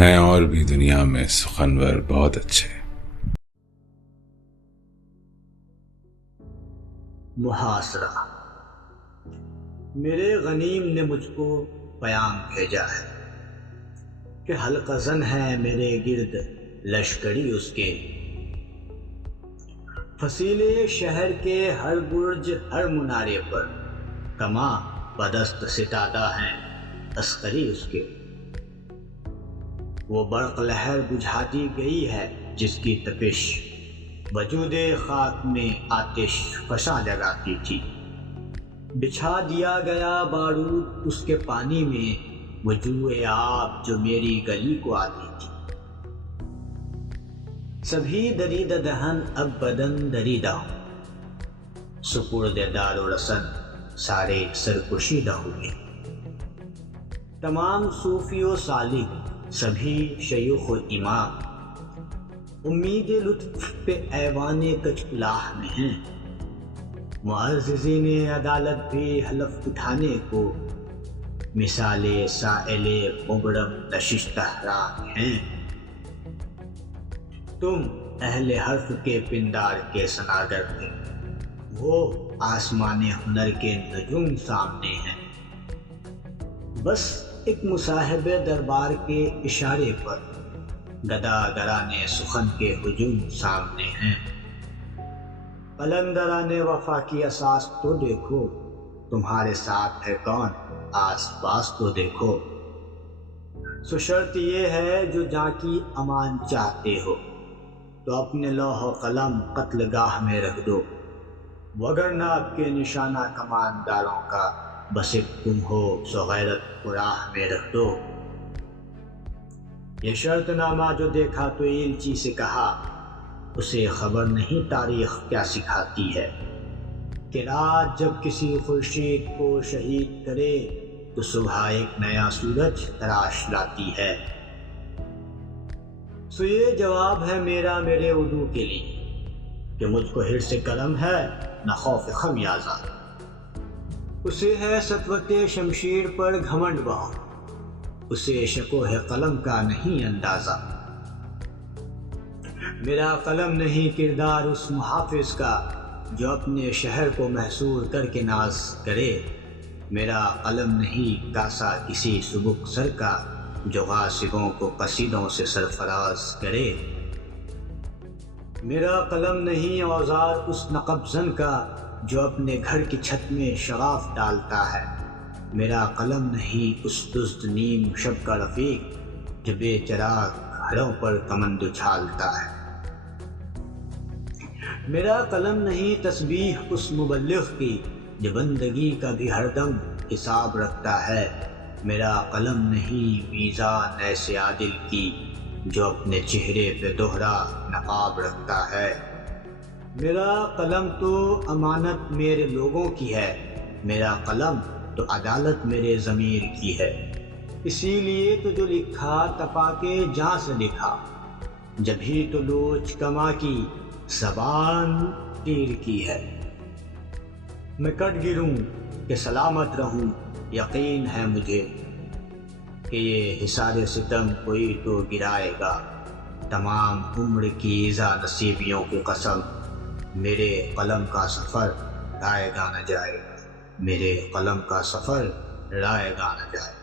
ہیں اور بھی دنیا میں سخنور بہت اچھے۔ محاصرہ۔ میرے غنیم نے مجھ کو پیام بھیجا ہے کہ حلقہ زن ہے میرے گرد لشکری اس کے، فصیلے شہر کے ہر برج ہر منارے پر کماں بدست ستادہ ہیں عسکری اس کے۔ وہ برق لہر بجھا دی گئی ہے جس کی تپش وجود خاک میں آتش فشاں جگاتی تھی، بچھا دیا گیا بارود اس کے پانی میں وہ جوئے آب جو میری گلی کو آتی تھی۔ سبھی دریدہ دہن اب بدن دریدہ ہوں، سپرد دار و رسن سارے سرکشیدہ ہوئے۔ تمام صوفی و سالک سبھی شیوخ و امام امید لطف پہ ایوان کچ کلاہ میں ہیں، معززین عدالت بھی حلف اٹھانے کو مثال سائل مبرم نشستہ راہ ہیں۔ تم اہل حرف کے پندار کے سناگر تھے، وہ آسمان ہنر کے نجوم سامنے ہیں، بس ایک مصاحب دربار کے اشارے پر گدا گرانے سخن کے ہجوم سامنے ہیں۔ قلندران وفا کی اساس تو دیکھو، تمہارے ساتھ ہے کون آس پاس تو دیکھو۔ سو شرط یہ ہے جو جاں کی امان چاہتے ہو تو اپنے لوح و قلم قتل گاہ میں رکھ دو، وگرنہ آپ کے نشانہ کمانداروں کا بس ایک تم ہو سو غیرت کو راہ میں رکھ دو۔ یہ شرط نامہ جو دیکھا تو ایلچی سے کہا، اسے خبر نہیں تاریخ کیا سکھاتی ہے کہ رات جب کسی خورشید کو شہید کرے تو صبح ایک نیا سورج تراش لاتی ہے۔ سو یہ جواب ہے میرا میرے عدو کے لیے کہ مجھ کو حرص کرم ہے نہ خوف خمیازہ، اسے ہے سطوت شمشیر پر گھمنڈ بہت، اسے شکوہ قلم کا نہیں اندازہ۔ میرا قلم نہیں کردار اس محافظ کا جو اپنے شہر کو محصور کر کے ناز کرے، میرا قلم نہیں کاسا کسی سبک سر کا جو غاصبوں کو قصیدوں سے سرفراز کرے، میرا قلم نہیں اوزار اس نقب زن کا جو اپنے گھر کی چھت میں شغاف ڈالتا ہے، میرا قلم نہیں اس دزد نیم شب کا رفیق جو بے چراغ گھروں پر کمند اچھالتا ہے، میرا قلم نہیں تسبیح اس مبلغ کی جو بندگی کا بھی ہر دم حساب رکھتا ہے، میرا قلم نہیں میزان ایسے عادل کی جو اپنے چہرے پہ دوہرا نقاب رکھتا ہے، میرا قلم تو امانت میرے لوگوں کی ہے، میرا قلم تو عدالت میرے ضمیر کی ہے، اسی لیے تو جو لکھا تپا کے جاں سے لکھا، جبھی تو لوچ کما کی زبان تیر کی ہے۔ میں کٹ گروں کہ سلامت رہوں، یقین ہے مجھے کہ یہ حصار ستم کوئی تو گرائے گا، تمام عمر کی ایذا نصیبیوں کی قسم میرے قلم کا سفر رائے گا نہ جائے گا، میرے قلم کا سفر رائے گا نہ جائے گا۔